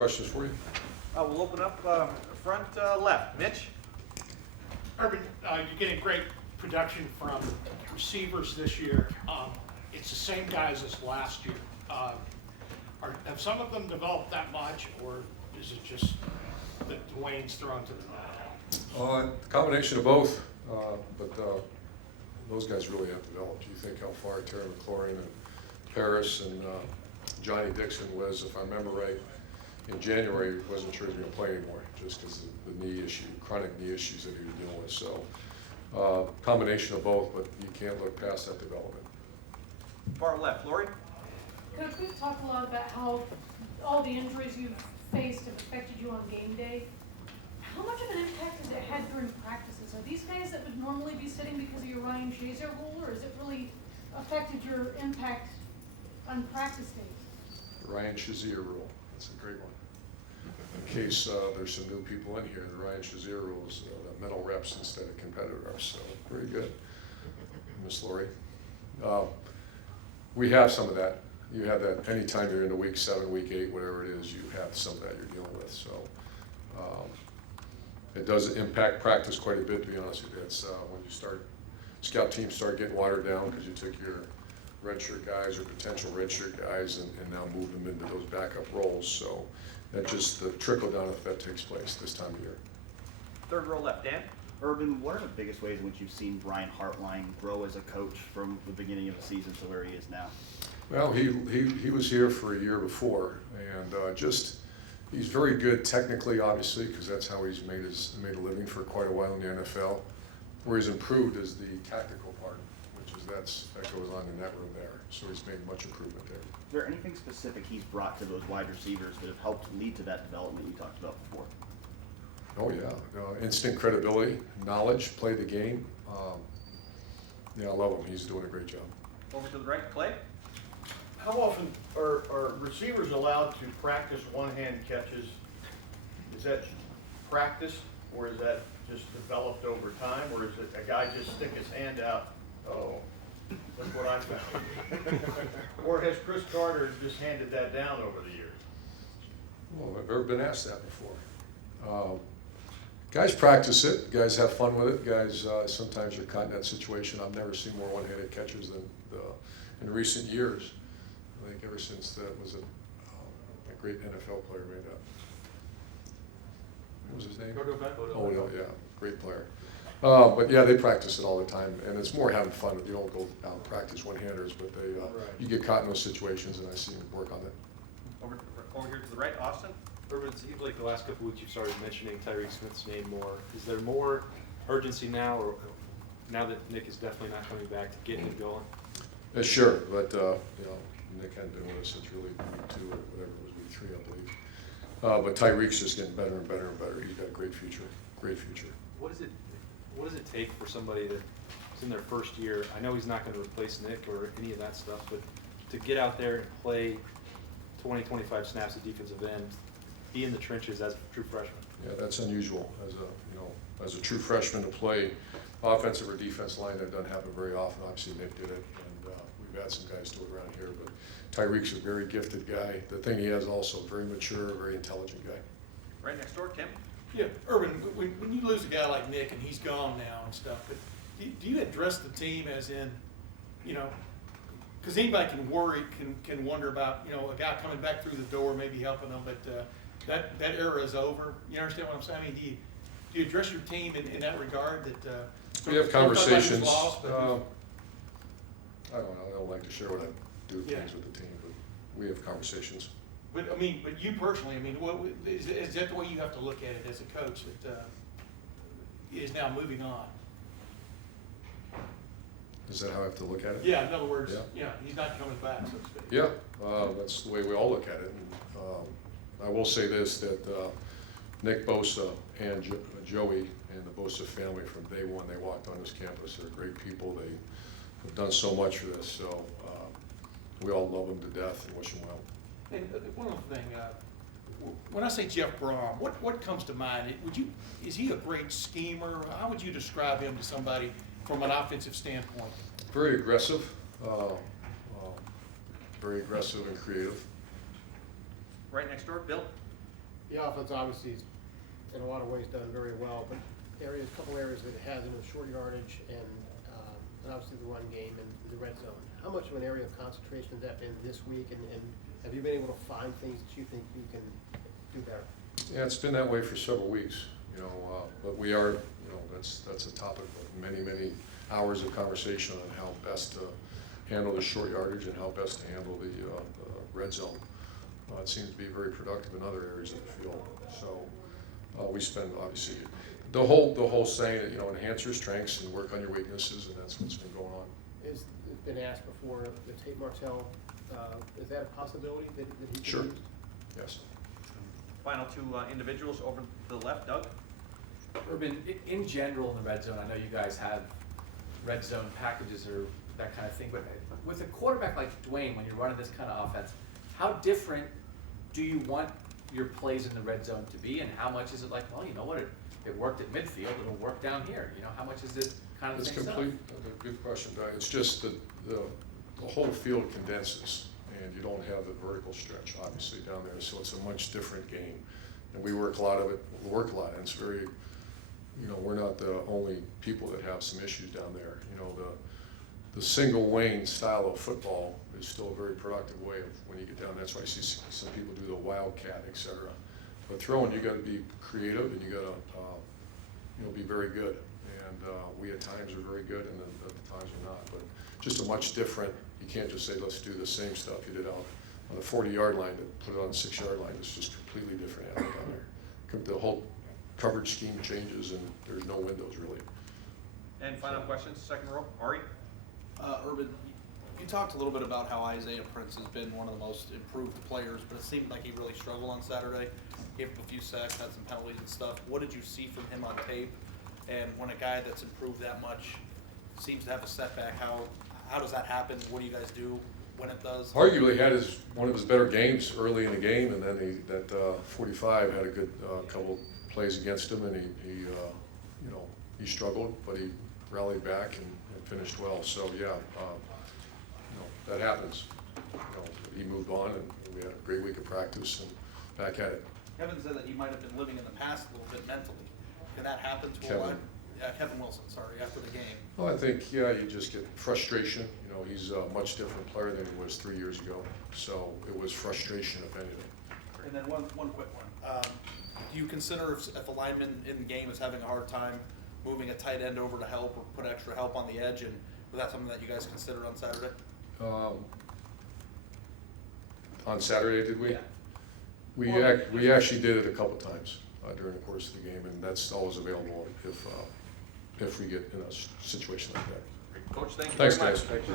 Questions for you? We'll open up front left. Mitch? Urban, you're getting great production from receivers this year. It's the same guys as last year. Have some of them developed that much, or is it just that Dwayne's thrown to the net? Combination of both, but those guys really have developed. You think how far Terry McLaurin and Paris and Johnny Dixon was, if I remember right, in January, he wasn't sure he was going to play anymore, just because of the knee issue, chronic knee issues that he was dealing with. So, combination of both, but you can't look past that development. Far left. Lori? Coach, we've talked a lot about how all the injuries you've faced have affected you on game day. How much of an impact has it had during practices? Are these guys that would normally be sitting because of your Ryan Shazier rule, or has it really affected your impact on practice days? The Ryan Shazier rule, that's a great one. In case there's some new people in here, the Ryan Shazier rule is the mental reps instead of competitive reps, so very good, Miss Lori. We have some of that. You have that anytime you're into week 7, week 8, whatever it is, you have some of that you're dealing with. So it does impact practice quite a bit, to be honest with you. It's when you start, scout teams start getting watered down because you took your redshirt guys or potential redshirt guys and now move them into those backup roles. So that just the trickle down effect takes place this time of year. Third row left. Dan? Urban, what are the biggest ways in which you've seen Brian Hartline grow as a coach from the beginning of the season to where he is now? Well, he was here for a year before, and he's very good technically, obviously, because that's how he's made a living for quite a while in the NFL. Where he's improved is the tactical part, which is that goes on in that room there. So he's made much improvement there. Is there anything specific he's brought to those wide receivers that have helped lead to that development you talked about before? Oh yeah, instant credibility, knowledge, play the game. Yeah, I love him. He's doing a great job. Over to the right. Clay? How often are receivers allowed to practice one-hand catches? Is that practiced, or is that just developed over time, or is it a guy just stick his hand out? Oh, that's what I found. Or has Chris Carter just handed that down over the years? Well, I've never been asked that before. Guys practice it. Guys have fun with it. Guys, sometimes you're caught in that situation. I've never seen more one-handed catches than in recent years. I think ever since that was a great NFL player made that. What was his name? Oh, yeah, great player. But yeah, they practice it all the time, and it's more having fun. You don't go out and practice one-handers, but you get caught in those situations, and I see them work on it. Over here to the right. Austin? Urban, it seems like the last couple of weeks you've started mentioning Tyreek Smith's name more. Is there more urgency now, or now that Nick is definitely not coming back, to get him going? Sure, but Nick hadn't been with us since really week 2 or whatever it was, week 3, I believe. But Tyreek's just getting better and better and better. He's got a great future. Great future. What does it take for somebody that's in their first year? I know he's not going to replace Nick or any of that stuff, but to get out there and play 20, 25 snaps at defensive end, be in the trenches as a true freshman. Yeah, that's unusual as a true freshman to play offensive or defense line. That doesn't happen very often. Obviously, Nick did it, and we've had some guys do it around here. But Tyreek's a very gifted guy. The thing he has also, very mature, very intelligent guy. Right next door. Tim? Yeah, Urban, when you lose a guy like Nick and he's gone now and stuff, but do you address the team as in, because anybody can worry, can wonder about, a guy coming back through the door, maybe helping them, but that era is over. You understand what I'm saying? I mean, do you address your team in that regard? That We have conversations. Lost, I don't know. I don't like to share what I do things with the team, but we have conversations. But you personally, is that the way you have to look at it as a coach that is now moving on? Is that how I have to look at it? Yeah. In other words, he's not coming back, so to speak. Yeah, that's the way we all look at it. And, I will say this, that Nick Bosa and Joey and the Bosa family from day one, they walked on this campus. They're great people. They have done so much for this. So we all love them to death and wish them well. And one other thing, when I say Jeff Brom, what comes to mind? Is he a great schemer? How would you describe him to somebody from an offensive standpoint? Very aggressive and creative. Right next door. Bill? The offense obviously is in a lot of ways done very well, but a couple areas that it has in the short yardage and obviously the run game and the red zone. How much of an area of concentration has that been this week, and have you been able to find things that you think you can do better? Yeah, it's been that way for several weeks, you know, but we are, you know, that's a topic of many, many hours of conversation on how best to handle the short yardage and how best to handle the red zone. It seems to be very productive in other areas of the field. So we spend, obviously, the whole saying that, you know, enhance your strengths and work on your weaknesses, and that's what's been going on. It's been asked before, the Tate Martell, is that a possibility that he Sure. can use? Yes. Final two individuals over to the left, Doug. Urban, in general in the red zone, I know you guys have red zone packages or that kind of thing, but with a quarterback like Dwayne, when you're running this kind of offense, how different do you want your plays in the red zone to be, and how much is it like, well, you know what, it worked at midfield, it'll work down here, you know, how much is it kind of It's the same stuff? complete, good question, Doug. It's just that the whole field condenses, and you don't have the vertical stretch, obviously, down there, so it's a much different game. And we work a lot of it, and it's very, you know, we're not the only people that have some issues down there. You know, the single lane style of football is still a very productive way of when you get down. That's why I see some people do the wildcat, et cetera. But throwing, you gotta be creative, and you gotta, you know, be very good. And we at times are very good, and then at times we're not. But just a much different, you can't just say, let's do the same stuff you did out on the 40-yard line, to put it on the 6-yard line. It's just completely different animal down there. The whole coverage scheme changes, and there's no windows really. And final questions, second row, Ari. Urban, you talked a little bit about how Isaiah Prince has been one of the most improved players, but it seemed like he really struggled on Saturday. Gave up a few sacks, had some penalties and stuff. What did you see from him on tape? And when a guy that's improved that much seems to have a setback, how does that happen? What do you guys do when it does? Arguably had one of his better games early in the game, and then that 45 had a good couple plays against him, and he you know, he struggled, but he rallied back and finished well. So yeah, you know, that happens. You know, he moved on, and we had a great week of practice and back at it. Kevin said that you might have been living in the past a little bit mentally. Can that happen to a Kevin? line? Kevin Wilson, sorry, after the game. Well, I think, yeah, you just get frustration. You know, he's a much different player than he was 3 years ago. So it was frustration, if anything. And then one quick one. Do you consider if a lineman in the game is having a hard time moving a tight end over to help or put extra help on the edge, and was that something that you guys considered on Saturday? On Saturday, did we? Yeah. We actually did it a couple times during the course of the game, and that's always available if we get in a situation like that. Coach, thank you Thanks, very much. guys. Thank you.